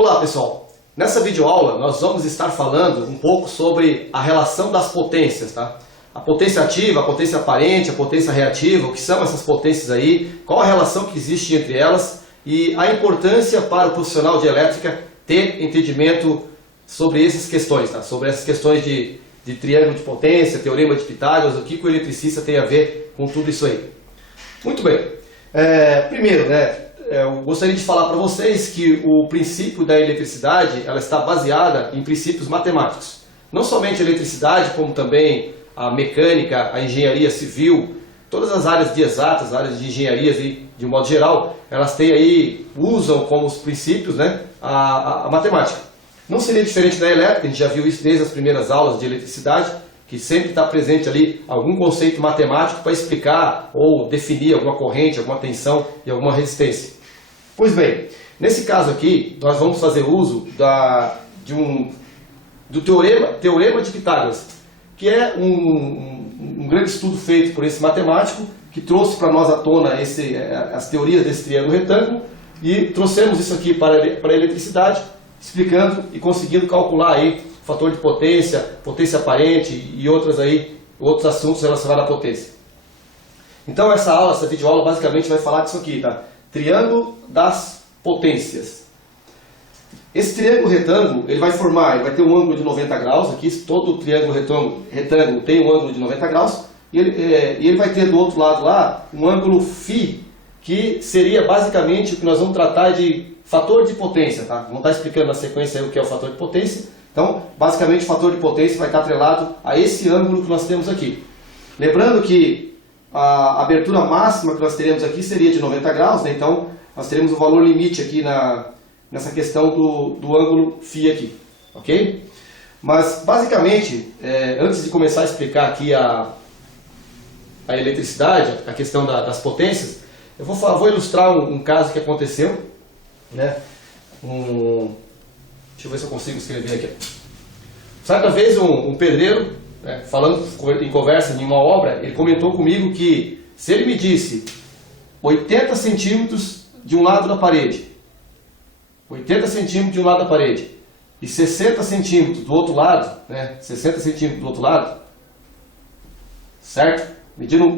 Olá pessoal, nessa videoaula nós vamos estar falando um pouco sobre a relação das potências, tá? A potência ativa, a potência aparente, a potência reativa, o que são essas potências aí, qual a relação que existe entre elas e a importância para o profissional de elétrica ter entendimento sobre essas questões, tá? Sobre essas questões de triângulo de potência, teorema de Pitágoras, o que o eletricista tem a ver com tudo isso aí. Muito bem, primeiro, eu gostaria de falar para vocês que o princípio da eletricidade ela está baseada em princípios matemáticos. Não somente a eletricidade, como também a mecânica, a engenharia civil, todas as áreas de exatas, áreas de engenharia de um modo geral, elas têm aí, usam como os princípios, a matemática. Não seria diferente da elétrica, a gente já viu isso desde as primeiras aulas de eletricidade, que sempre está presente ali algum conceito matemático para explicar ou definir alguma corrente, alguma tensão e alguma resistência. Pois bem, nesse caso aqui, nós vamos fazer uso do teorema de Pitágoras, que é um grande estudo feito por esse matemático, que trouxe para nós à tona as teorias desse triângulo retângulo, e trouxemos isso aqui para a eletricidade, explicando e conseguindo calcular aí fator de potência, potência aparente e outros assuntos relacionados à potência. Então essa videoaula basicamente vai falar disso aqui, tá? Triângulo das potências. Esse triângulo retângulo, ele vai ter um ângulo de 90 graus, aqui todo triângulo retângulo tem um ângulo de 90 graus, e ele vai ter do outro lado lá um ângulo φ, que seria basicamente o que nós vamos tratar de fator de potência, tá? Vamos estar explicando na sequência aí o que é o fator de potência. Então, basicamente o fator de potência vai estar atrelado a esse ângulo que nós temos aqui. Lembrando que a abertura máxima que nós teremos aqui seria de 90 graus, né? Então nós teremos o valor limite aqui nessa questão do ângulo φ aqui, ok? Mas basicamente, antes de começar a explicar aqui a eletricidade, a questão das potências, eu vou ilustrar um caso que aconteceu, né? Deixa eu ver se eu consigo escrever aqui. Certa vez um pedreiro, falando em conversa em uma obra, ele comentou comigo que se ele medisse 80 centímetros de um lado da parede, 80 centímetros de um lado da parede e 60 centímetros do outro lado, 60 centímetros do outro lado, certo?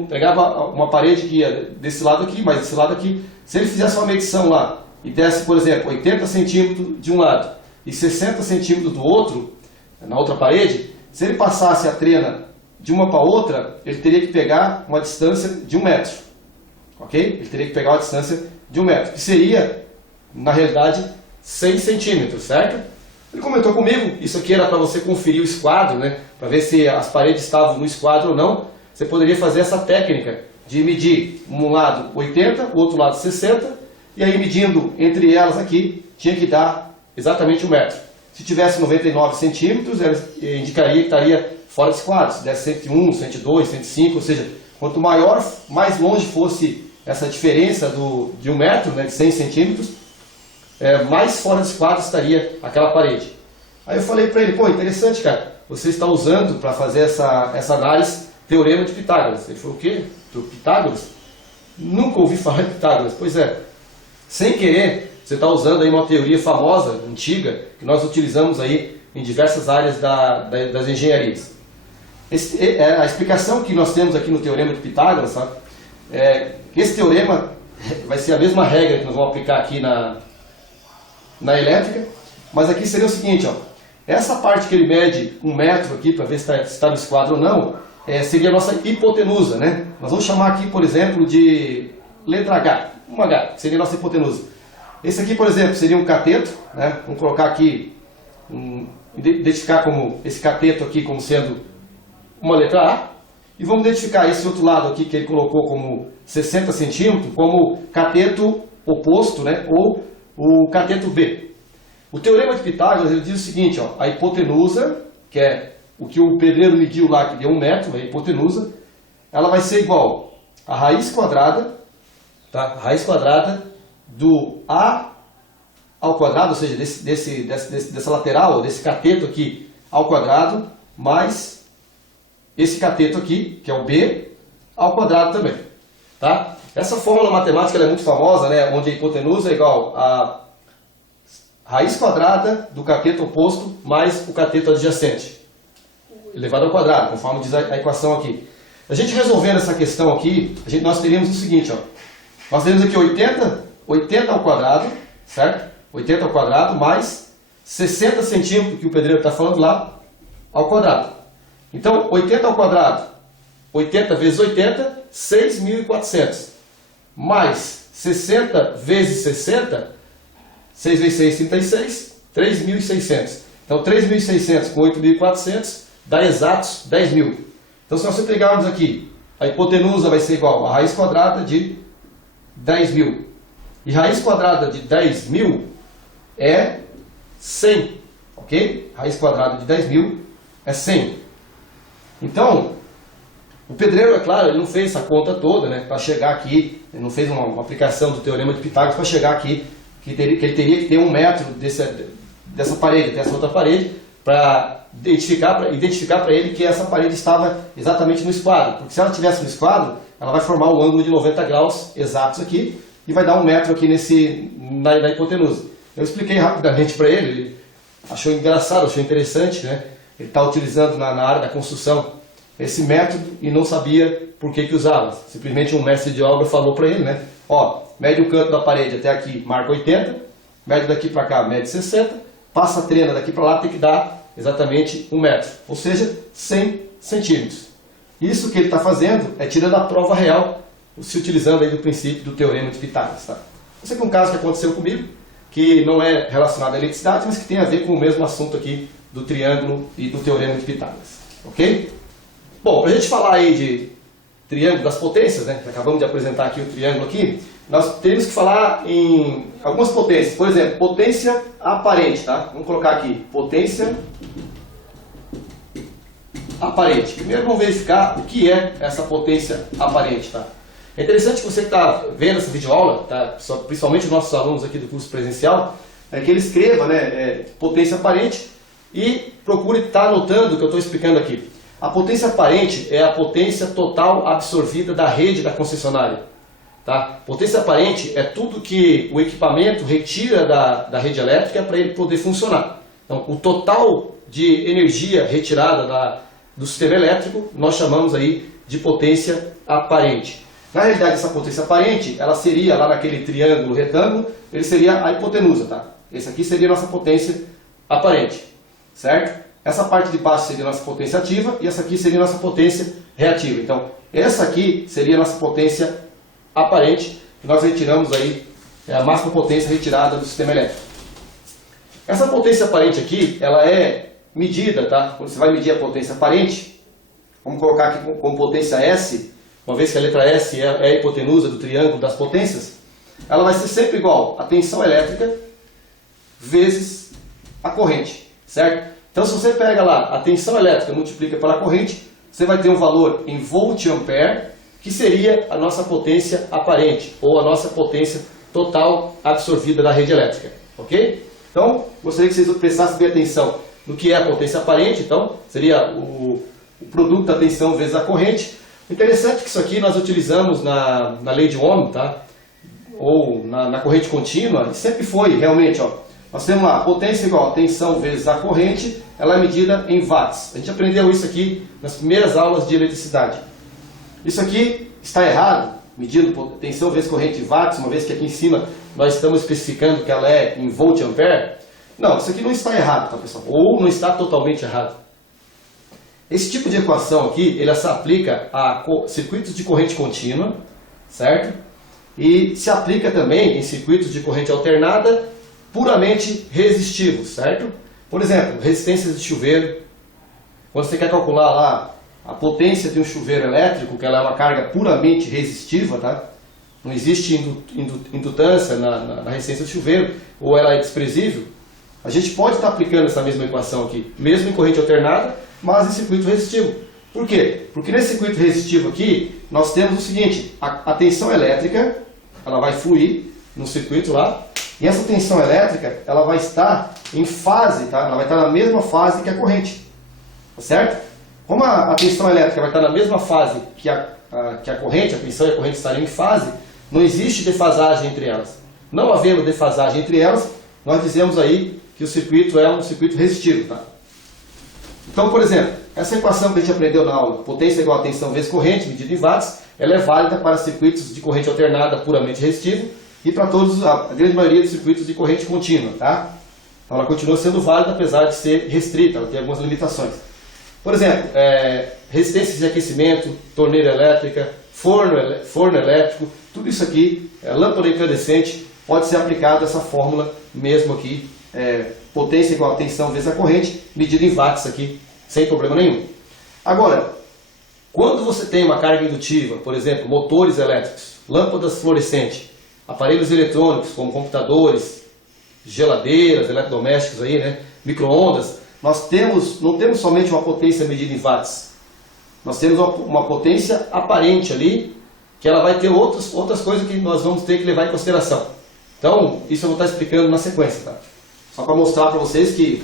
Pegava uma parede que ia desse lado aqui, mais desse lado aqui, se ele fizesse uma medição lá e desse, por exemplo, 80 centímetros de um lado e 60 centímetros do outro, na outra parede, se ele passasse a trena de uma para outra, ele teria que pegar uma distância de 1 metro. Ok? Ele teria que pegar uma distância de 1 metro, que seria, na realidade, 100 centímetros, certo? Ele comentou comigo, isso aqui era para você conferir o esquadro, para ver se as paredes estavam no esquadro ou não. Você poderia fazer essa técnica de medir um lado 80, o outro lado 60, e aí medindo entre elas aqui, tinha que dar exatamente 1 metro. Se tivesse 99 centímetros, indicaria que estaria fora de esquadro. Se desse 101, 102, 105, ou seja, quanto maior, mais longe fosse essa diferença de 1 metro, de 100 centímetros, mais fora de esquadro estaria aquela parede. Aí eu falei para ele, pô, interessante, cara, você está usando para fazer essa análise teorema de Pitágoras. Ele falou, o quê? Do Pitágoras? Nunca ouvi falar de Pitágoras. Pois é, sem querer, você está usando aí uma teoria famosa, antiga, que nós utilizamos aí em diversas áreas das engenharias. A explicação que nós temos aqui no teorema de Pitágoras, sabe? Esse teorema vai ser a mesma regra que nós vamos aplicar aqui na elétrica, mas aqui seria o seguinte, ó, essa parte que ele mede 1 metro aqui, para ver se está no esquadro ou não, seria a nossa hipotenusa, né? Nós vamos chamar aqui, por exemplo, de letra H, uma H, que seria a nossa hipotenusa. Esse aqui, por exemplo, seria um cateto, Vamos colocar aqui, identificar como esse cateto aqui como sendo uma letra A, e vamos identificar esse outro lado aqui que ele colocou como 60 centímetros como cateto oposto, ou o cateto B. O teorema de Pitágoras ele diz o seguinte, ó, a hipotenusa, que é o que o pedreiro mediu lá, que deu 1 metro, a hipotenusa, ela vai ser igual a raiz quadrada, tá? Raiz quadrada do A ao quadrado, ou seja, dessa lateral, desse cateto aqui ao quadrado, mais esse cateto aqui, que é o B, ao quadrado também. Tá? Essa fórmula matemática é muito famosa, onde a hipotenusa é igual a raiz quadrada do cateto oposto mais o cateto adjacente, elevado ao quadrado, conforme diz a equação aqui. A gente resolvendo essa questão aqui, nós teríamos o seguinte, ó. Nós teríamos aqui 80 ao quadrado, certo? 80 ao quadrado mais 60 centímetros, que o pedreiro está falando lá, ao quadrado. Então, 80 ao quadrado, 80 vezes 80, 6.400. Mais 60 vezes 60, 6 vezes 6, 36, 3.600. Então, 3.600 com 8.400 dá exatos 10.000. Então, se nós pegarmos aqui, a hipotenusa vai ser igual a raiz quadrada de 10.000. E raiz quadrada de 10.000 é 100. Ok? Raiz quadrada de 10.000 é 100. Então, o pedreiro, é claro, ele não fez essa conta toda, né, para chegar aqui, ele não fez uma aplicação do Teorema de Pitágoras para chegar aqui, que ele teria que ter 1 metro dessa parede, dessa outra parede, para identificar para ele que essa parede estava exatamente no esquadro. Porque se ela estivesse no esquadro, ela vai formar um ângulo de 90 graus exatos aqui, e vai dar 1 metro aqui na hipotenusa. Eu expliquei rapidamente para ele, ele achou engraçado, achou interessante, né? Ele está utilizando na área da construção esse método e não sabia por que usava. Simplesmente um mestre de obra falou para ele, né? Ó, mede o canto da parede até aqui, marca 80, mede daqui para cá, mede 60, passa a trena daqui para lá, tem que dar exatamente 1 metro, ou seja, 100 centímetros. Isso que ele está fazendo é tirando a prova real, se utilizando aí do princípio do Teorema de Pitágoras. Tá? Esse aqui é um caso que aconteceu comigo, que não é relacionado à eletricidade, mas que tem a ver com o mesmo assunto aqui do triângulo e do Teorema de Pitágoras. Ok? Bom, para a gente falar aí de triângulo das potências, né? Acabamos de apresentar aqui o triângulo aqui, nós temos que falar em algumas potências. Por exemplo, potência aparente, tá? Vamos colocar aqui, potência aparente. Primeiro vamos verificar o que é essa potência aparente, tá? É interessante que você que está vendo essa videoaula, tá? Principalmente os nossos alunos aqui do curso presencial, que ele escreva, né, potência aparente e procure estar anotando o que eu estou explicando aqui. A potência aparente é a potência total absorvida da rede da concessionária. Tá? Potência aparente é tudo que o equipamento retira da rede elétrica para ele poder funcionar. Então, o total de energia retirada do sistema elétrico, nós chamamos aí de potência aparente. Na realidade, essa potência aparente, ela seria lá naquele triângulo retângulo, ele seria a hipotenusa. Tá? Esse aqui seria a nossa potência aparente. Certo? Essa parte de baixo seria a nossa potência ativa e essa aqui seria a nossa potência reativa. Então, essa aqui seria a nossa potência aparente, que nós retiramos aí, a máxima potência retirada do sistema elétrico. Essa potência aparente aqui, ela é medida, tá? Quando você vai medir a potência aparente, vamos colocar aqui como potência S, uma vez que a letra S é a hipotenusa do triângulo das potências, ela vai ser sempre igual a tensão elétrica vezes a corrente, certo? Então, se você pega lá a tensão elétrica e multiplica pela corrente, você vai ter um valor em volt-ampere, que seria a nossa potência aparente, ou a nossa potência total absorvida da rede elétrica. Ok? Então, gostaria que vocês prestassem bem atenção no que é a potência aparente. Então, seria o produto da tensão vezes a corrente. O interessante é que isso aqui nós utilizamos na lei de Ohm, tá? Ou na corrente contínua, e sempre foi realmente, ó. Nós temos lá, potência igual a tensão vezes a corrente, ela é medida em watts. A gente aprendeu isso aqui nas primeiras aulas de eletricidade. Isso aqui está errado, medindo tensão vezes corrente em watts, uma vez que aqui em cima nós estamos especificando que ela é em volt-ampere. Não, isso aqui não está errado, tá, pessoal? Ou não está totalmente errado. Esse tipo de equação aqui, ele se aplica a circuitos de corrente contínua, certo? E se aplica também em circuitos de corrente alternada, puramente resistivos, certo? Por exemplo, resistências de chuveiro. Quando você quer calcular lá a potência de um chuveiro elétrico, que ela é uma carga puramente resistiva, tá? Não existe indutância na resistência do chuveiro, ou ela é desprezível, a gente pode estar aplicando essa mesma equação aqui, mesmo em corrente alternada, mas em circuito resistivo. Por quê? Porque nesse circuito resistivo aqui, nós temos o seguinte, a tensão elétrica, ela vai fluir no circuito lá, e essa tensão elétrica, ela vai estar em fase, tá? Ela vai estar na mesma fase que a corrente, tá certo? Como a tensão elétrica vai estar na mesma fase que a corrente, a tensão e a corrente estarem em fase, não existe defasagem entre elas. Não havendo defasagem entre elas, nós dizemos aí que o circuito é um circuito resistivo. Tá? Então, por exemplo, essa equação que a gente aprendeu na aula, potência igual a tensão vezes corrente, medida em watts, ela é válida para circuitos de corrente alternada puramente resistivo e para todos, a grande maioria dos circuitos de corrente contínua. Tá? Então ela continua sendo válida, apesar de ser restrita, ela tem algumas limitações. Por exemplo, resistência de aquecimento, torneira elétrica, forno elétrico, tudo isso aqui, lâmpada incandescente, pode ser aplicado essa fórmula mesmo aqui, potência igual a tensão vezes a corrente, medida em watts aqui, sem problema nenhum. Agora, quando você tem uma carga indutiva, por exemplo, motores elétricos, lâmpadas fluorescentes, aparelhos eletrônicos como computadores, geladeiras, eletrodomésticos aí, né, micro-ondas, não temos somente uma potência medida em watts, nós temos uma potência aparente ali, que ela vai ter outras coisas que nós vamos ter que levar em consideração. Então, isso eu vou estar explicando na sequência, tá? Só para mostrar para vocês que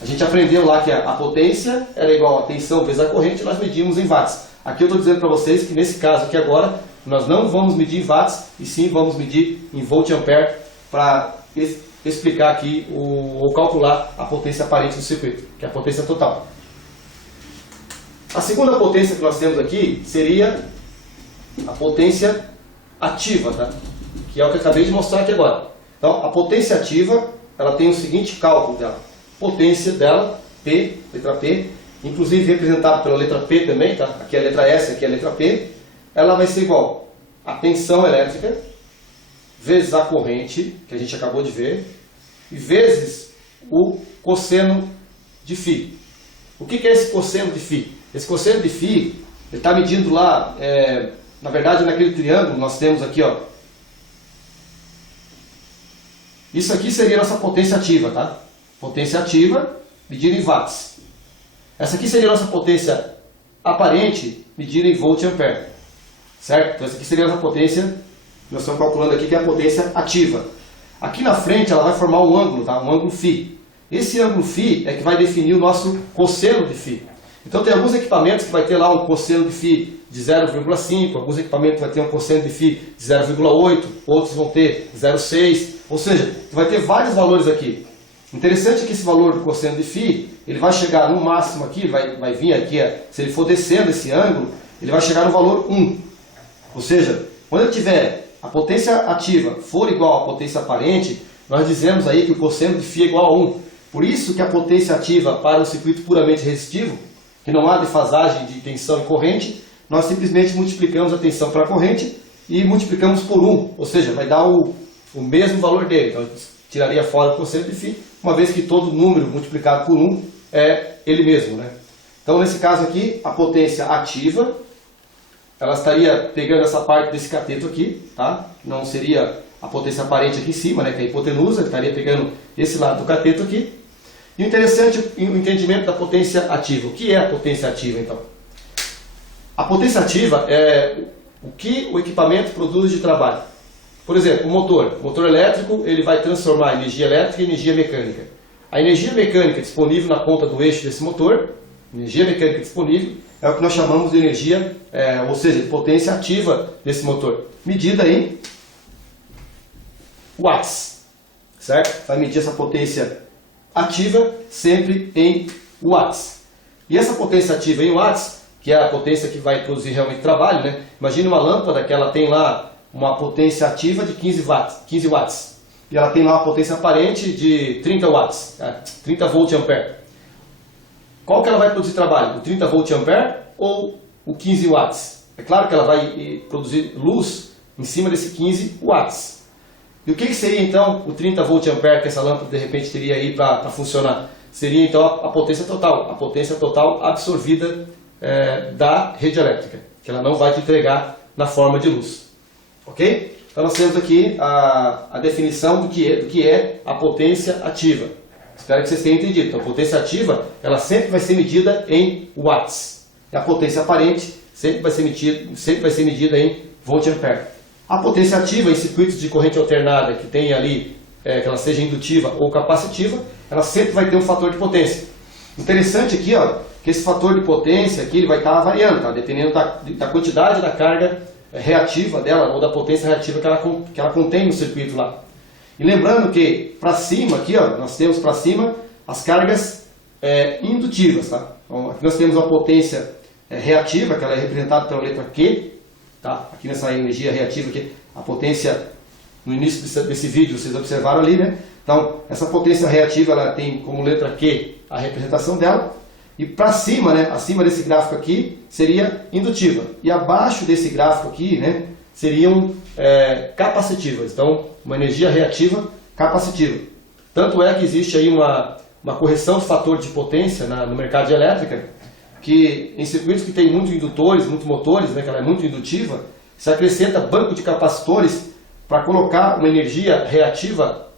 a gente aprendeu lá que a potência era igual a tensão vezes a corrente, nós medimos em watts. Aqui eu estou dizendo para vocês que nesse caso aqui agora, nós não vamos medir em watts, e sim vamos medir em volt-ampere para explicar aqui ou calcular a potência aparente do circuito, que é a potência total. A segunda potência que nós temos aqui seria a potência ativa, tá? Que é o que eu acabei de mostrar aqui agora. Então, a potência ativa, ela tem o seguinte cálculo dela. Potência dela, P, letra P, inclusive representado pela letra P também, tá? Aqui é a letra S, aqui é a letra P. Ela vai ser igual a tensão elétrica vezes a corrente, que a gente acabou de ver, e vezes o cosseno de φ. O que é esse cosseno de φ? Esse cosseno de φ, ele está medindo lá, na verdade naquele triângulo nós temos aqui, ó. Isso aqui seria a nossa potência ativa, tá? Potência ativa medida em watts. Essa aqui seria a nossa potência aparente medida em volt-ampere. Certo? Então essa aqui seria a nossa potência, nós estamos calculando aqui que é a potência ativa. Aqui na frente ela vai formar um ângulo, tá? Um ângulo φ. Esse ângulo φ é que vai definir o nosso cosseno de φ. Então tem alguns equipamentos que vai ter lá um cosseno de φ de 0,5, alguns equipamentos vai ter um cosseno de φ de 0,8, outros vão ter 0,6, ou seja, vai ter vários valores aqui. Interessante é que esse valor do cosseno de φ, ele vai chegar no máximo aqui, vai vir aqui, se ele for descendo esse ângulo, ele vai chegar no valor 1. Ou seja, quando ele tiver a potência ativa for igual à potência aparente, nós dizemos aí que o cosseno de φ é igual a 1. Por isso que a potência ativa para um circuito puramente resistivo, que não há defasagem de tensão e corrente, nós simplesmente multiplicamos a tensão para a corrente e multiplicamos por 1, ou seja, vai dar o mesmo valor dele. Então, tiraria fora o cosseno de φ, uma vez que todo número multiplicado por 1 é ele mesmo, né? Então, nesse caso aqui, a potência ativa, ela estaria pegando essa parte desse cateto aqui, tá? Não seria a potência aparente aqui em cima, né, que é a hipotenusa, estaria pegando esse lado do cateto aqui. E o interessante é o entendimento da potência ativa. O que é a potência ativa, então? A potência ativa é o que o equipamento produz de trabalho. Por exemplo, o motor elétrico, ele vai transformar energia elétrica em energia mecânica. A energia mecânica disponível na ponta do eixo desse motor, energia mecânica disponível, é o que nós chamamos de energia, ou seja, de potência ativa desse motor, medida em watts, certo? Vai medir essa potência ativa sempre em watts. E essa potência ativa em watts, que é a potência que vai produzir realmente trabalho, né? Imagine uma lâmpada que ela tem lá uma potência ativa de 15 watts. E ela tem lá uma potência aparente de 30 watts, 30 volt-ampere. Qual que ela vai produzir trabalho? O 30 volt-ampere ou o 15 watts? É claro que ela vai produzir luz em cima desse 15 watts. E o que seria então o 30 volt-ampere que essa lâmpada de repente teria aí para funcionar? Seria então a potência total absorvida da rede elétrica, que ela não vai te entregar na forma de luz. Ok? Então nós temos aqui a definição do que é a potência ativa. Espero que vocês tenham entendido. Então a potência ativa, ela sempre vai ser medida em watts. E a potência aparente sempre vai ser medida em volt-ampere. A potência ativa em circuitos de corrente alternada que tem ali, que ela seja indutiva ou capacitiva, ela sempre vai ter um fator de potência. Interessante aqui, ó, que esse fator de potência aqui ele vai estar variando, tá? Dependendo da quantidade da carga reativa dela, ou da potência reativa que ela contém no circuito lá. E lembrando que para cima, aqui ó, nós temos para cima as cargas indutivas. Tá? Então, aqui nós temos uma potência reativa, que ela é representada pela letra Q. Tá? Aqui nessa energia reativa, aqui, a potência, no início desse vídeo, vocês observaram ali, né? Então, essa potência reativa, ela tem como letra Q a representação dela. E para cima, né, acima desse gráfico aqui, seria indutiva. E abaixo desse gráfico aqui, né, seriam capacitivas. Então, uma energia reativa capacitiva. Tanto é que existe aí uma correção de fator de potência no mercado de elétrica, que em circuitos que tem muitos indutores, muitos motores, né, que ela é muito indutiva, se acrescenta banco de capacitores para colocar uma energia reativa,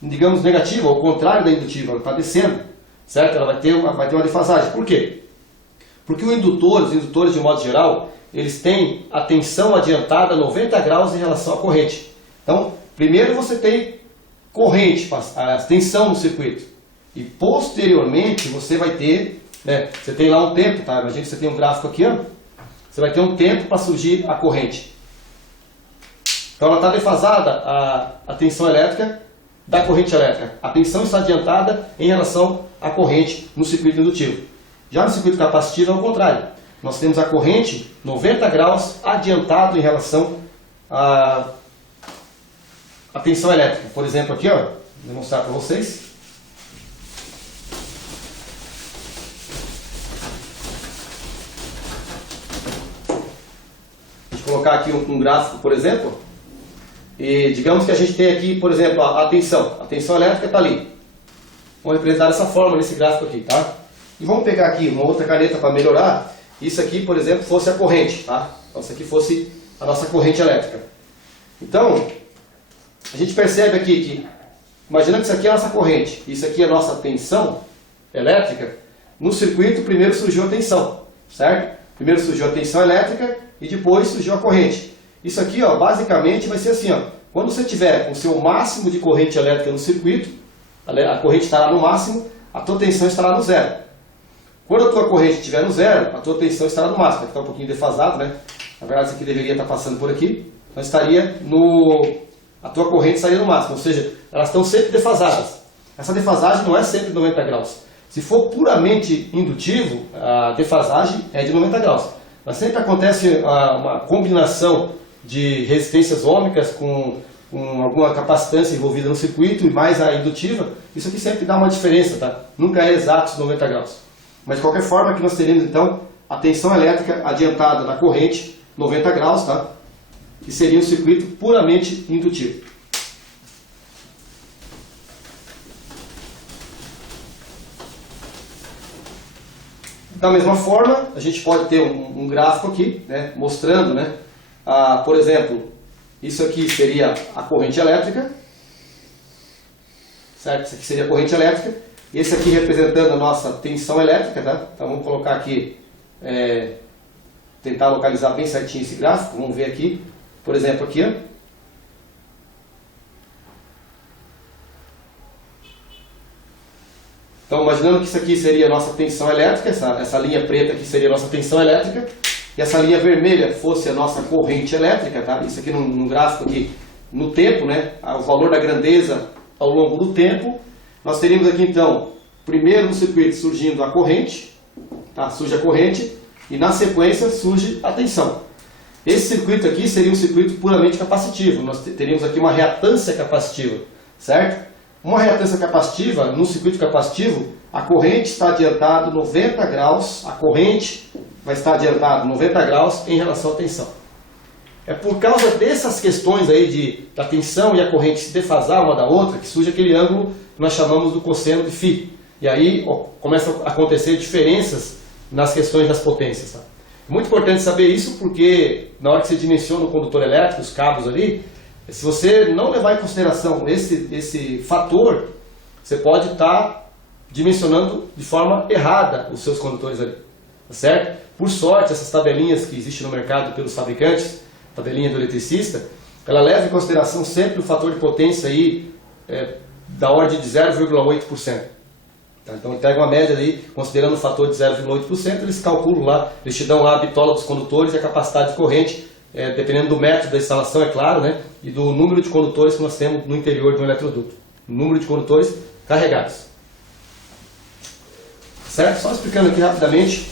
digamos, negativa, ao contrário da indutiva, ela está descendo, certo? Ela vai ter uma defasagem. Por quê? Porque os indutores de modo geral, eles têm a tensão adiantada 90 graus em relação à corrente. Então, primeiro você tem corrente, a tensão no circuito, e posteriormente você vai ter, né, você tem lá um tempo, tá? Imagina que você tem um gráfico aqui, ó, você vai ter um tempo para surgir a corrente. Então ela está defasada a tensão elétrica da corrente elétrica. A tensão está adiantada em relação à corrente no circuito indutivo. Já no circuito capacitivo é o contrário. Nós temos a corrente 90 graus adiantado em relação à tensão elétrica. Por exemplo, aqui, ó, vou demonstrar para vocês. Vou colocar aqui um gráfico, por exemplo. E digamos que a gente tem aqui, por exemplo, a tensão elétrica está ali. Vamos representar dessa forma nesse gráfico aqui, tá? E vamos pegar aqui uma outra caneta para melhorar. Isso aqui, por exemplo, fosse a corrente, tá? Então, isso aqui fosse a nossa corrente elétrica. Então, a gente percebe aqui que, imaginando que isso aqui é a nossa corrente, isso aqui é a nossa tensão elétrica, no circuito primeiro surgiu a tensão, certo? Primeiro surgiu a tensão elétrica e depois surgiu a corrente. Isso aqui, ó, basicamente vai ser assim, ó, quando você tiver o seu máximo de corrente elétrica no circuito, a corrente estará no máximo, a tua tensão estará no zero. Quando a tua corrente estiver no zero, a tua tensão estará no máximo. Aqui está um pouquinho defasado, né? Na verdade, isso aqui deveria estar passando por aqui. Então a tua corrente estaria no máximo, ou seja, elas estão sempre defasadas. Essa defasagem não é sempre 90 graus. Se for puramente indutivo, a defasagem é de 90 graus. Mas sempre acontece uma combinação de resistências ômicas com alguma capacitância envolvida no circuito e mais a indutiva. Isso aqui sempre dá uma diferença, tá? Nunca é exato os 90 graus. Mas de qualquer forma, aqui nós teremos então a tensão elétrica adiantada na corrente 90 graus, tá? Que seria um circuito puramente indutivo. Da mesma forma, a gente pode ter um gráfico aqui, né, mostrando, né, por exemplo, isso aqui seria a corrente elétrica, certo? Isso aqui seria a corrente elétrica, esse aqui representando a nossa tensão elétrica, tá? Então vamos colocar aqui, tentar localizar bem certinho esse gráfico, vamos ver aqui, por exemplo, aqui, ó. Então, imaginando que isso aqui seria a nossa tensão elétrica, essa linha preta aqui seria a nossa tensão elétrica, e essa linha vermelha fosse a nossa corrente elétrica, tá? Isso aqui no gráfico aqui, no tempo, né? O valor da grandeza ao longo do tempo. Nós teríamos aqui, então, primeiro no circuito surgindo a corrente, tá? Surge a corrente, e na sequência surge a tensão. Esse circuito aqui seria um circuito puramente capacitivo, nós teríamos aqui uma reatância capacitiva, certo? Uma reatância capacitiva, no circuito capacitivo, a corrente está adiantada 90 graus, a corrente vai estar adiantada 90 graus em relação à tensão. É por causa dessas questões aí da tensão e a corrente se defasar uma da outra, que surge aquele ângulo que nós chamamos do cosseno de φ. E aí começam a acontecer diferenças nas questões das potências. Tá? É muito importante saber isso porque na hora que você dimensiona o condutor elétrico, os cabos ali, se você não levar em consideração esse fator, você pode estar dimensionando de forma errada os seus condutores ali, tá certo? Por sorte, essas tabelinhas que existem no mercado pelos fabricantes, tabelinha do eletricista, ela leva em consideração sempre o fator de potência aí, da ordem de 0,8%. Tá? Então, pega uma média ali, considerando o fator de 0,8%, eles calculam lá, eles te dão lá a bitola dos condutores e a capacidade de corrente dependendo do método da instalação, é claro, né? E do número de condutores que nós temos no interior de um eletroduto. Número de condutores carregados. Certo? Só explicando aqui rapidamente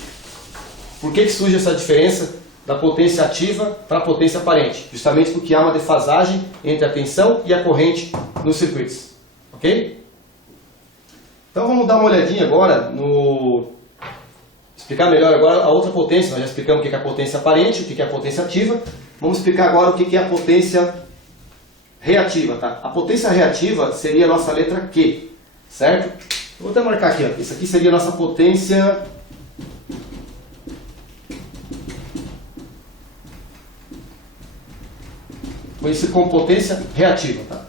por que surge essa diferença da potência ativa para a potência aparente. Justamente porque há uma defasagem entre a tensão e a corrente nos circuitos. Ok? Então vamos dar uma olhadinha agora explicar melhor agora a outra potência. Nós já explicamos o que é a potência aparente, o que é a potência ativa. Vamos explicar agora o que é a potência reativa. Tá? A potência reativa seria a nossa letra Q, certo? Eu vou até marcar aqui. Ó. Isso aqui seria a nossa potência conhecida como potência reativa. Tá?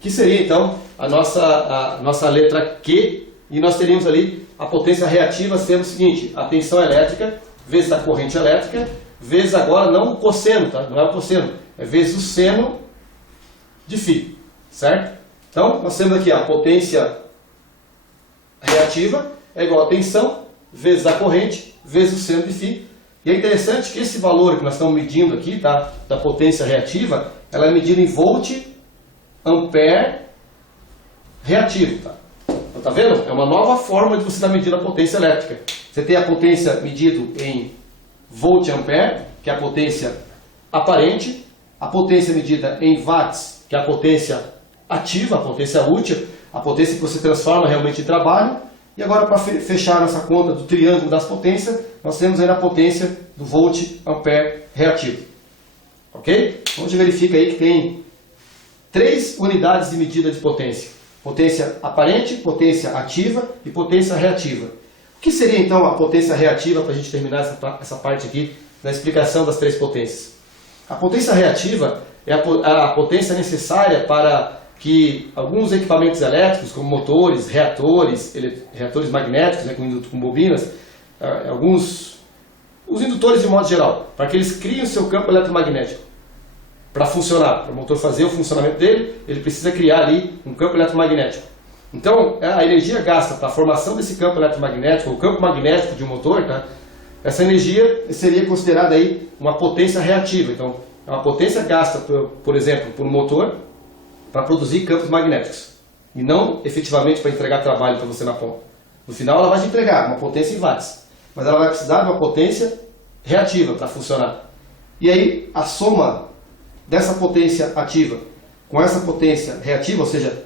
Que seria então a nossa letra Q, e nós teríamos ali a potência reativa sendo o seguinte: a tensão elétrica vezes a corrente elétrica, vezes agora não o cosseno, tá? Não é o cosseno, é vezes o seno de φ, certo? Então nós temos aqui a potência reativa é igual a tensão vezes a corrente vezes o seno de φ. E é interessante que esse valor que nós estamos medindo aqui, tá, da potência reativa, ela é medida em volt, ampere, reativo. Tá? Então, tá vendo? É uma nova forma de você estar medindo a potência elétrica. Você tem a potência medida em volt, ampere, que é a potência aparente, a potência medida em watts, que é a potência ativa, a potência útil, a potência que você transforma realmente em trabalho. E agora, para fechar nossa conta do triângulo das potências, nós temos aí a potência do volt, ampere, reativo. Ok? Então, a gente verifica aí que tem 3 unidades de medida de potência. Potência aparente, potência ativa e potência reativa. O que seria então a potência reativa, para a gente terminar essa parte aqui da explicação das 3 potências? A potência reativa é a potência necessária para que alguns equipamentos elétricos, como motores, reatores magnéticos, né, com bobinas, os indutores de modo geral, para que eles criem o seu campo eletromagnético. Para funcionar, para o motor fazer o funcionamento dele, ele precisa criar ali um campo eletromagnético. Então, a energia gasta para a formação desse campo eletromagnético, o campo magnético de um motor, tá? Essa energia seria considerada aí uma potência reativa. Então, é uma potência gasta, por exemplo, por um motor para produzir campos magnéticos. E não efetivamente para entregar trabalho para você na ponta. No final, ela vai te entregar uma potência em watts. Mas ela vai precisar de uma potência reativa para funcionar. E aí, a soma dessa potência ativa com essa potência reativa, ou seja,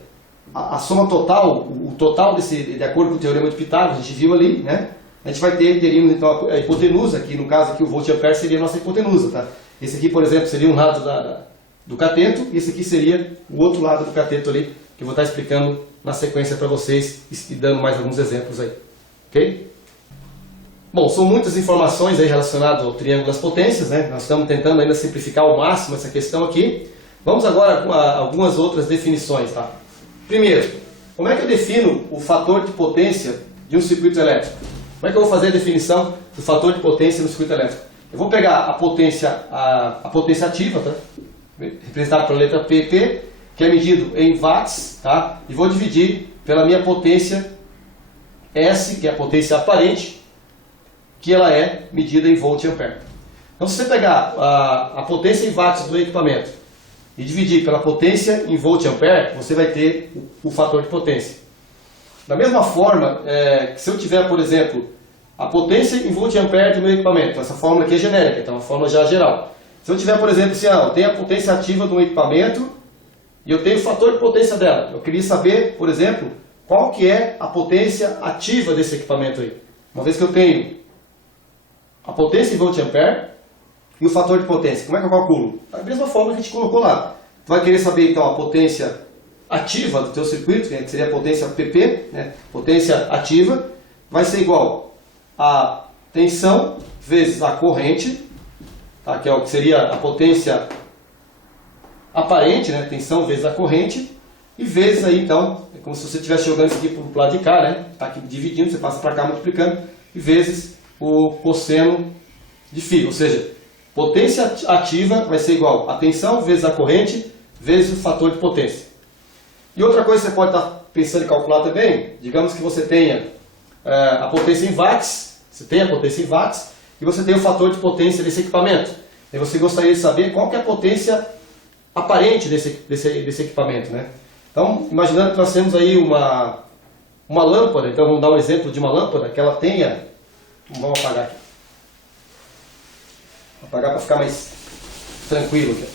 a soma total, o total de acordo com o teorema de Pitágoras, a gente viu ali, né? A gente teríamos então a hipotenusa, que no caso aqui o volt ampere seria a nossa hipotenusa, tá? Esse aqui, por exemplo, seria um lado do cateto, e esse aqui seria o outro lado do cateto ali, que eu vou estar explicando na sequência para vocês e dando mais alguns exemplos aí. Ok? Bom, são muitas informações aí relacionadas ao triângulo das potências, né? Nós estamos tentando ainda simplificar ao máximo essa questão aqui. Vamos agora a algumas outras definições, tá? Primeiro, como é que eu defino o fator de potência de um circuito elétrico? Como é que eu vou fazer a definição do fator de potência no circuito elétrico? Eu vou pegar a potência ativa, tá? Representada pela letra PP, que é medido em watts, tá? E vou dividir pela minha potência S, que é a potência aparente, que ela é medida em volt e ampere. Então, se você pegar a potência em watts do equipamento e dividir pela potência em volt e ampere, você vai ter o fator de potência. Da mesma forma, que se eu tiver, por exemplo, a potência em volt e ampere do meu equipamento, essa fórmula aqui é genérica, então é uma fórmula já geral. Se eu tiver, por exemplo, assim, eu tenho a potência ativa do equipamento e eu tenho o fator de potência dela. Eu queria saber, por exemplo, qual que é a potência ativa desse equipamento aí. Uma vez que eu tenho a potência em volt e ampere e o fator de potência, como é que eu calculo? Da mesma forma que a gente colocou lá. Tu vai querer saber então a potência ativa do teu circuito, que seria a potência PP, né? Potência ativa, vai ser igual a tensão vezes a corrente, tá? Que é o que seria a potência aparente, né? Tensão vezes a corrente, e vezes aí então, é como se você estivesse jogando isso aqui para o lado de cá, né? Está aqui dividindo, você passa para cá multiplicando, e vezes o cosseno de φ, ou seja, potência ativa vai ser igual a tensão vezes a corrente vezes o fator de potência. E outra coisa que você pode estar pensando em calcular também, digamos que você tenha a potência em watts, você tem a potência em watts, e você tem o fator de potência desse equipamento. e você gostaria de saber qual que é a potência aparente desse equipamento, né? Então, imaginando que nós temos aí uma lâmpada, então vamos dar um exemplo de uma lâmpada que ela tenha, vamos apagar aqui, vou apagar para ficar mais tranquilo aqui.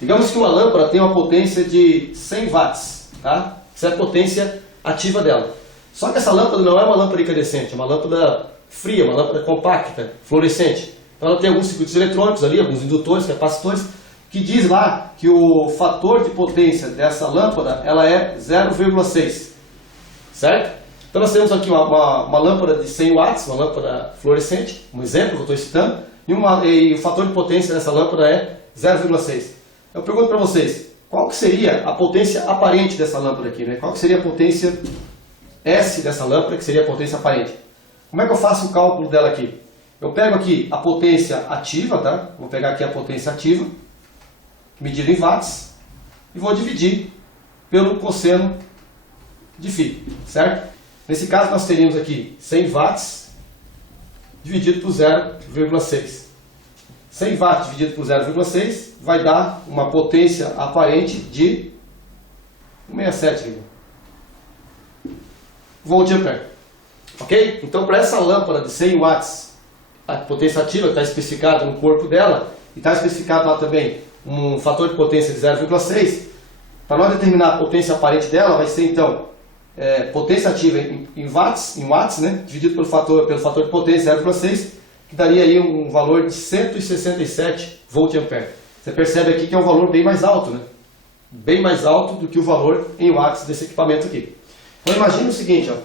Digamos que uma lâmpada tem uma potência de 100 watts, tá? Essa é a potência ativa dela. Só que essa lâmpada não é uma lâmpada incandescente, é uma lâmpada fria, uma lâmpada compacta, fluorescente. Então ela tem alguns circuitos eletrônicos ali, alguns indutores, capacitores, que diz lá que o fator de potência dessa lâmpada ela é 0,6, certo? Então nós temos aqui uma lâmpada de 100 watts, uma lâmpada fluorescente, um exemplo que eu estou citando, e o fator de potência dessa lâmpada é 0,6. Eu pergunto para vocês, qual que seria a potência aparente dessa lâmpada aqui, né? Qual que seria a potência S dessa lâmpada, que seria a potência aparente? Como é que eu faço o cálculo dela aqui? Eu pego aqui a potência ativa, tá? Vou pegar aqui a potência ativa, medida em watts, e vou dividir pelo cosseno de φ, certo? Nesse caso nós teríamos aqui 100 watts dividido por 0,6. 100 watts dividido por 0,6 vai dar uma potência aparente de 167 volt ampere. Ok? Então para essa lâmpada de 100 watts, a potência ativa está especificada no corpo dela, e está especificado lá também um fator de potência de 0,6, para nós determinar a potência aparente dela, vai ser então potência ativa em watts, né, dividido pelo fator de potência 0,6, que daria aí um valor de 167 volt ampere. Você percebe aqui que é um valor bem mais alto, né? Bem mais alto do que o valor em watts desse equipamento aqui. Então imagine o seguinte, ó.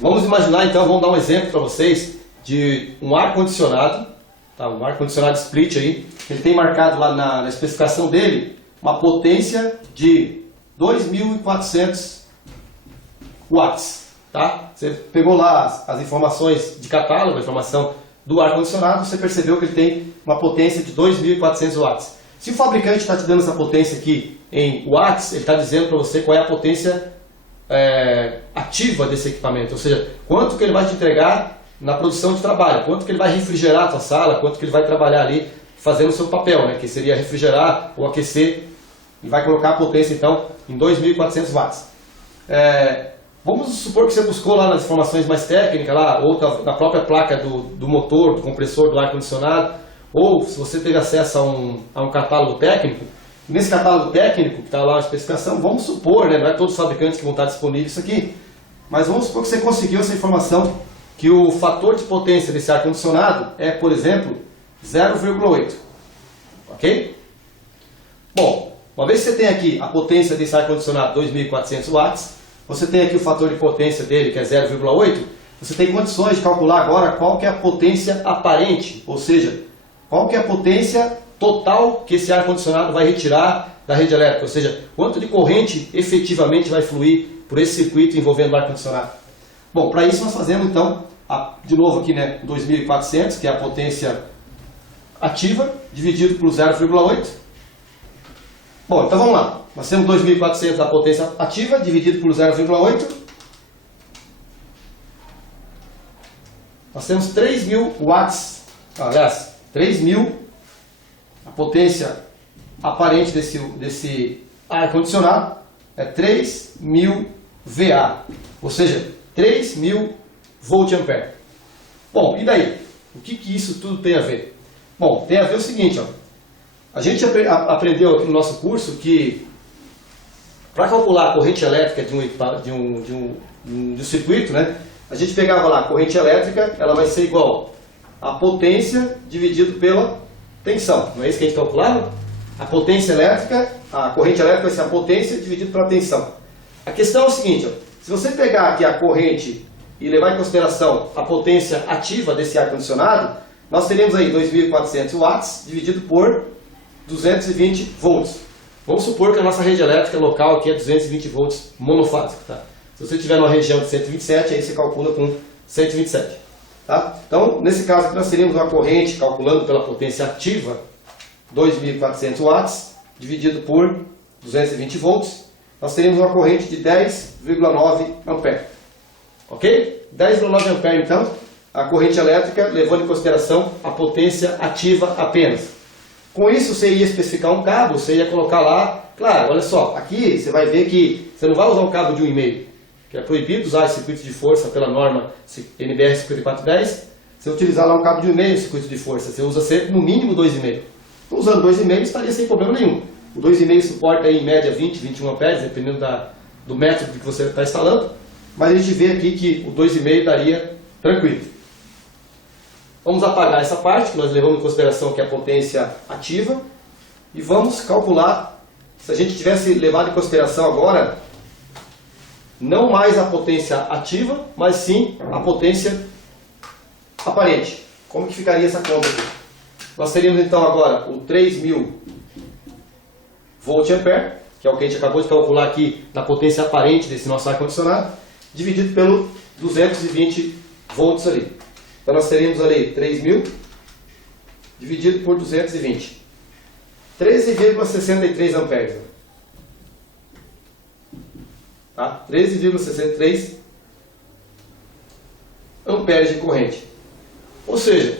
Vamos imaginar então, vamos dar um exemplo para vocês de um ar-condicionado, tá? Um ar-condicionado split aí, ele tem marcado lá na especificação dele uma potência de 2.400 watts, tá? Você pegou lá as informações de catálogo, a informação do ar-condicionado, você percebeu que ele tem uma potência de 2.400 watts. Se o fabricante está te dando essa potência aqui em watts, ele está dizendo para você qual é a potência ativa desse equipamento, ou seja, quanto que ele vai te entregar na produção de trabalho, quanto que ele vai refrigerar a tua sala, quanto que ele vai trabalhar ali fazendo o seu papel, né, que seria refrigerar ou aquecer, e vai colocar a potência então em 2.400 watts. Vamos supor que você buscou lá nas informações mais técnicas, lá, ou na própria placa do motor, do compressor do ar-condicionado, ou se você teve acesso a um catálogo técnico. Nesse catálogo técnico, que está lá a especificação, vamos supor, né, não é todos os fabricantes que vão estar disponíveis isso aqui, mas vamos supor que você conseguiu essa informação, que o fator de potência desse ar-condicionado é, por exemplo, 0,8. Ok? Bom, uma vez que você tem aqui a potência desse ar-condicionado 2.400 watts, você tem aqui o fator de potência dele, que é 0,8, você tem condições de calcular agora qual que é a potência aparente, ou seja, qual que é a potência total que esse ar-condicionado vai retirar da rede elétrica, ou seja, quanto de corrente efetivamente vai fluir por esse circuito envolvendo o ar-condicionado. Bom, para isso nós fazemos então, de novo aqui, né, 2.400, que é a potência ativa, dividido por 0,8. Bom, então vamos lá. Nós temos 2.400 da potência ativa, dividido por 0,8. Nós temos 3.000 watts, aliás, 3.000, a potência aparente desse ar-condicionado é 3.000 VA, ou seja, 3.000 volt ampere. Bom, e daí? O que isso tudo tem a ver? Bom, tem a ver o seguinte, ó. A gente aprendeu aqui no nosso curso que para calcular a corrente elétrica de um circuito, né, a gente pegava lá a corrente elétrica, ela vai ser igual a potência dividido pela tensão. Não é isso que a gente calculava? A potência elétrica, a corrente elétrica vai ser a potência dividido pela tensão. A questão é o seguinte, ó, se você pegar aqui a corrente e levar em consideração a potência ativa desse ar-condicionado, nós teríamos aí 2.400 watts dividido por 220 volts. Vamos supor que a nossa rede elétrica local aqui é 220 volts monofásico. Tá? Se você estiver numa região de 127, aí você calcula com 127. Tá? Então, nesse caso aqui nós teríamos uma corrente, calculando pela potência ativa, 2.400 watts, dividido por 220 volts, nós teríamos uma corrente de 10,9 ampere. Ok? 10,9 amperes, então, a corrente elétrica levando em consideração a potência ativa apenas. Com isso, você ia especificar um cabo, você ia colocar lá, claro, olha só, aqui você vai ver que você não vai usar um cabo de 1,5, que é proibido usar esse circuito de força pela norma NBR 5410, você utilizar lá um cabo de 1,5 circuito de força, você usa sempre no mínimo 2,5. Então, usando 2,5 estaria sem problema nenhum. O 2,5 suporta aí, em média 20, 21 amperes, dependendo do método que você está instalando, mas a gente vê aqui que o 2,5 daria tranquilo. Vamos apagar essa parte, que nós levamos em consideração que é a potência ativa, e vamos calcular, se a gente tivesse levado em consideração agora, não mais a potência ativa, mas sim a potência aparente. Como que ficaria essa conta aqui? Nós teríamos então agora o 3.000 volt-ampere, que é o que a gente acabou de calcular aqui na potência aparente desse nosso ar-condicionado, dividido pelo 220 volts ali. Então nós teríamos ali 3.000 dividido por 220. 13,63 amperes. Tá? 13,63 amperes de corrente. Ou seja,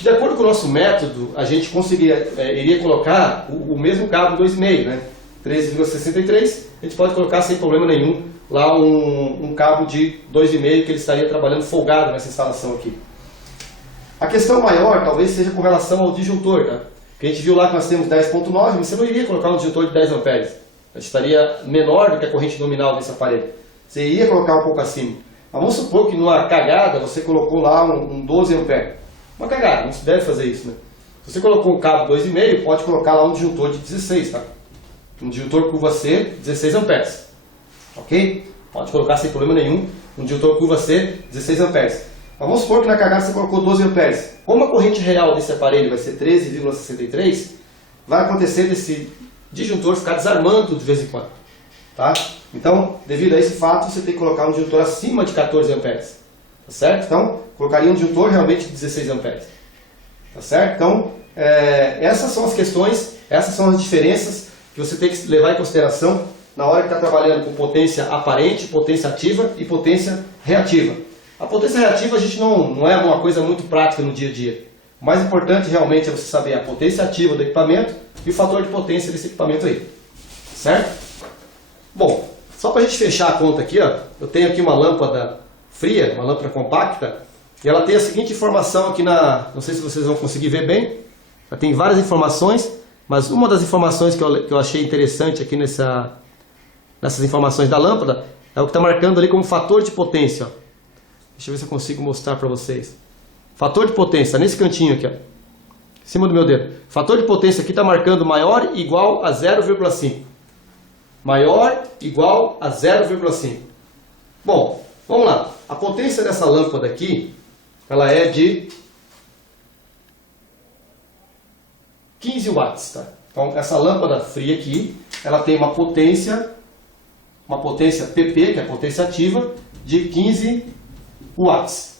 de acordo com o nosso método, a gente iria colocar o mesmo cabo 2,5, né? 13,63, a gente pode colocar sem problema nenhum lá um cabo de 2,5 que ele estaria trabalhando folgado nessa instalação aqui. A questão maior talvez seja com relação ao disjuntor, tá? Porque a gente viu lá que nós temos 10,9, mas você não iria colocar um disjuntor de 10 amperes. A gente estaria menor do que a corrente nominal desse aparelho. Você iria colocar um pouco acima. Mas vamos supor que numa cagada você colocou lá um 12 amperes. Uma cagada, não se deve fazer isso, né? Se você colocou um cabo 2,5, pode colocar lá um disjuntor de 16, tá? Um disjuntor curva C, 16 amperes. Ok? Pode colocar sem problema nenhum um disjuntor curva C, 16 amperes. Mas vamos supor que na cagada você colocou 12 amperes. Como a corrente real desse aparelho vai ser 13,63, vai acontecer desse disjuntor ficar desarmando de vez em quando. Tá? Então, devido a esse fato, você tem que colocar um disjuntor acima de 14 amperes. Tá certo? Então, colocaria um disjuntor realmente de 16 amperes. Tá certo? Então, essas são as questões, essas são as diferenças que você tem que levar em consideração na hora que está trabalhando com potência aparente, potência ativa e potência reativa. A potência reativa a gente não é uma coisa muito prática no dia a dia. O mais importante realmente é você saber a potência ativa do equipamento e o fator de potência desse equipamento aí. Certo? Bom, só para a gente fechar a conta aqui, ó, eu tenho aqui uma lâmpada fria, uma lâmpada compacta, e ela tem a seguinte informação aqui não sei se vocês vão conseguir ver bem, ela tem várias informações, mas uma das informações que eu achei interessante aqui nessas informações da lâmpada é o que está marcando ali como fator de potência. Ó. Deixa eu ver se eu consigo mostrar para vocês. Fator de potência, nesse cantinho aqui, ó, em cima do meu dedo. Fator de potência aqui está marcando maior ou igual a 0,5. Maior igual a 0,5. Bom, vamos lá. A potência dessa lâmpada aqui, ela é de 15 watts. Tá? Então, essa lâmpada fria aqui, ela tem uma potência PP, que é a potência ativa, de 15 watts.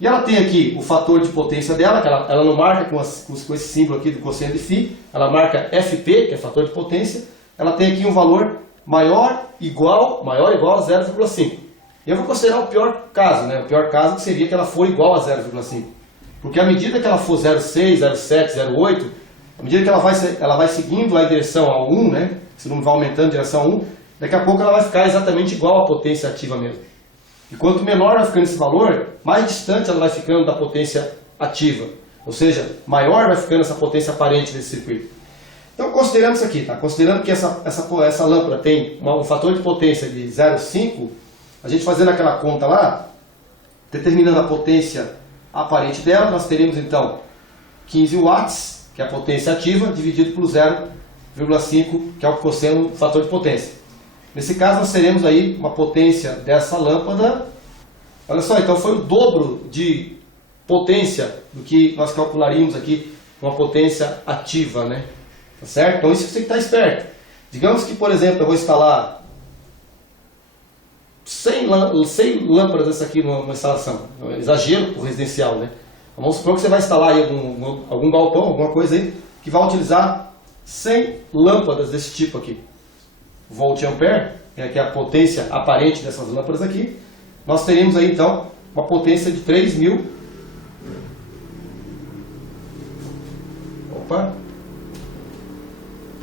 E ela tem aqui o fator de potência dela, que ela não marca com esse símbolo aqui do cosseno de φ, ela marca FP, que é fator de potência. Ela tem aqui um valor maior igual a 0,5. E eu vou considerar o pior caso, né? O pior caso seria que ela for igual a 0,5. Porque à medida que ela for 0,6, 0,7, 0,8, à medida que ela vai seguindo a direção ao 1, né? Esse número vai aumentando em direção ao 1, daqui a pouco ela vai ficar exatamente igual à potência ativa mesmo. E quanto menor vai ficando esse valor, mais distante ela vai ficando da potência ativa. Ou seja, maior vai ficando essa potência aparente desse circuito. Então, considerando isso aqui, tá? Considerando que essa lâmpada tem um fator de potência de 0,5, a gente fazendo aquela conta lá, determinando a potência aparente dela, nós teríamos então 15 watts, que é a potência ativa, dividido por 0,5, que é o cosseno fator de potência. Nesse caso, nós teremos aí uma potência dessa lâmpada. Olha só, então foi o dobro de potência do que nós calcularíamos aqui uma potência ativa, né? Tá certo? Então isso você tem que estar esperto. Digamos que, por exemplo, eu vou instalar 100 lâmpadas dessa aqui numa instalação. Exagero por residencial, né? Vamos supor que você vai instalar aí algum galpão, alguma coisa aí, que vai utilizar 100 lâmpadas desse tipo aqui. Volt-ampere, que é a potência aparente dessas lâmpadas aqui. nós teríamos aí então uma potência de 3.000.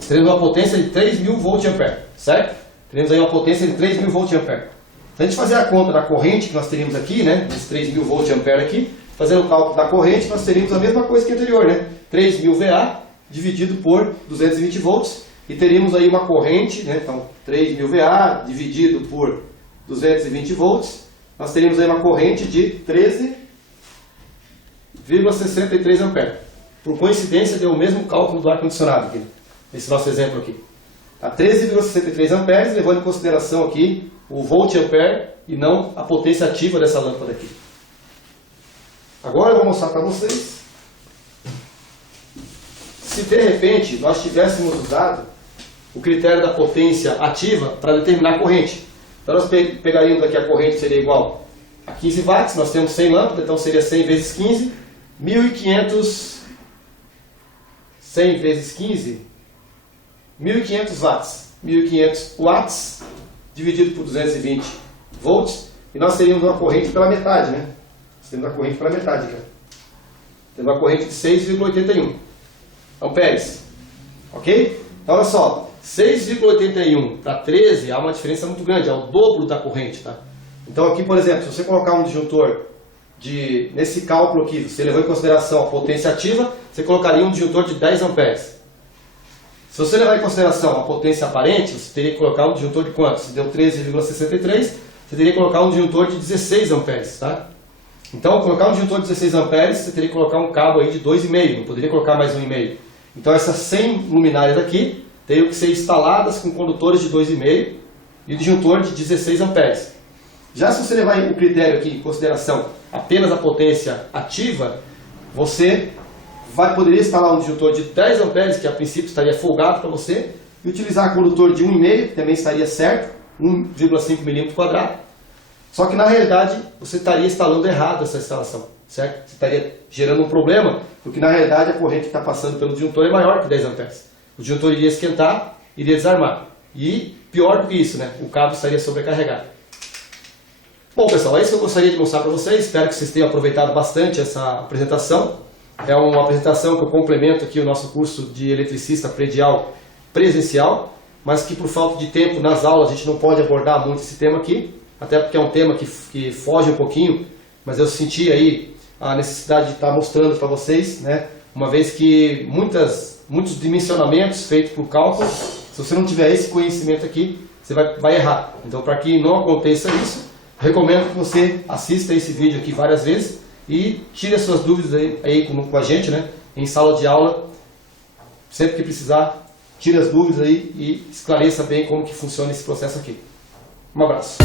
Teremos uma potência de 3.000 volt-ampere, certo? Teremos aí uma potência de 3.000 volt-ampere. Se a gente fazer a conta da corrente que nós teríamos aqui, né, esses 3.000 volt-ampere aqui, fazendo o cálculo da corrente, nós teríamos a mesma coisa que a anterior, né? 3.000 VA dividido por 220 volts, e teríamos aí uma corrente, né? Então 3.000 VA dividido por 220 volts, nós teríamos aí uma corrente de 13,63 ampere. Por coincidência, deu o mesmo cálculo do ar-condicionado aqui, nesse nosso exemplo aqui. A 13,63 amperes, levando em consideração aqui o volt-ampere e não a potência ativa dessa lâmpada aqui. Agora eu vou mostrar para vocês. Se de repente nós tivéssemos usado o critério da potência ativa para determinar a corrente. Então nós pegaríamos aqui a corrente, seria igual a 15 watts, nós temos 100 lâmpadas, então seria 100 vezes 15, 1.500, 100 vezes 15, 1.500 watts. 1.500 watts dividido por 220 volts, e nós teríamos uma corrente pela metade, né? Nós temos a corrente pela metade aqui. Temos uma corrente de 6,81 amperes. Ok? Então olha só, 6,81 para 13 há uma diferença muito grande, é o dobro da corrente, tá? Então aqui, por exemplo, se você colocar um disjuntor nesse cálculo aqui, você levou em consideração a potência ativa, você colocaria um disjuntor de 10 amperes. Se você levar em consideração a potência aparente, você teria que colocar um disjuntor de quanto? Se deu 13,63, você teria que colocar um disjuntor de 16 amperes, tá? Então, colocar um disjuntor de 16 amperes, você teria que colocar um cabo aí de 2,5, não poderia colocar mais 1,5. Então, essas 100 luminárias aqui teriam que ser instaladas com condutores de 2,5 e o disjuntor de 16 amperes. Já se você levar o critério aqui em consideração apenas a potência ativa, você poderia instalar um disjuntor de 10 amperes, que a princípio estaria folgado para você, e utilizar condutor de 1,5, que também estaria certo, 1,5 milímetro quadrado. Só que na realidade você estaria instalando errado essa instalação, certo? Você estaria gerando um problema, porque na realidade a corrente que está passando pelo disjuntor é maior que 10 amperes. O disjuntor iria esquentar, iria desarmar. E pior do que isso, né? O cabo estaria sobrecarregado. Bom pessoal, é isso que eu gostaria de mostrar para vocês. Espero que vocês tenham aproveitado bastante essa apresentação. É uma apresentação que eu complemento aqui o nosso curso de eletricista predial presencial, mas que por falta de tempo nas aulas a gente não pode abordar muito esse tema aqui, até porque é um tema que foge um pouquinho, mas eu senti aí a necessidade de estar mostrando para vocês, né? Uma vez que muitos dimensionamentos feitos por cálculo, se você não tiver esse conhecimento aqui, você vai errar. Então, para que não aconteça isso, recomendo que você assista esse vídeo aqui várias vezes e tire as suas dúvidas aí com a gente, né? Em sala de aula, sempre que precisar, tire as dúvidas aí e esclareça bem como que funciona esse processo aqui. Um abraço.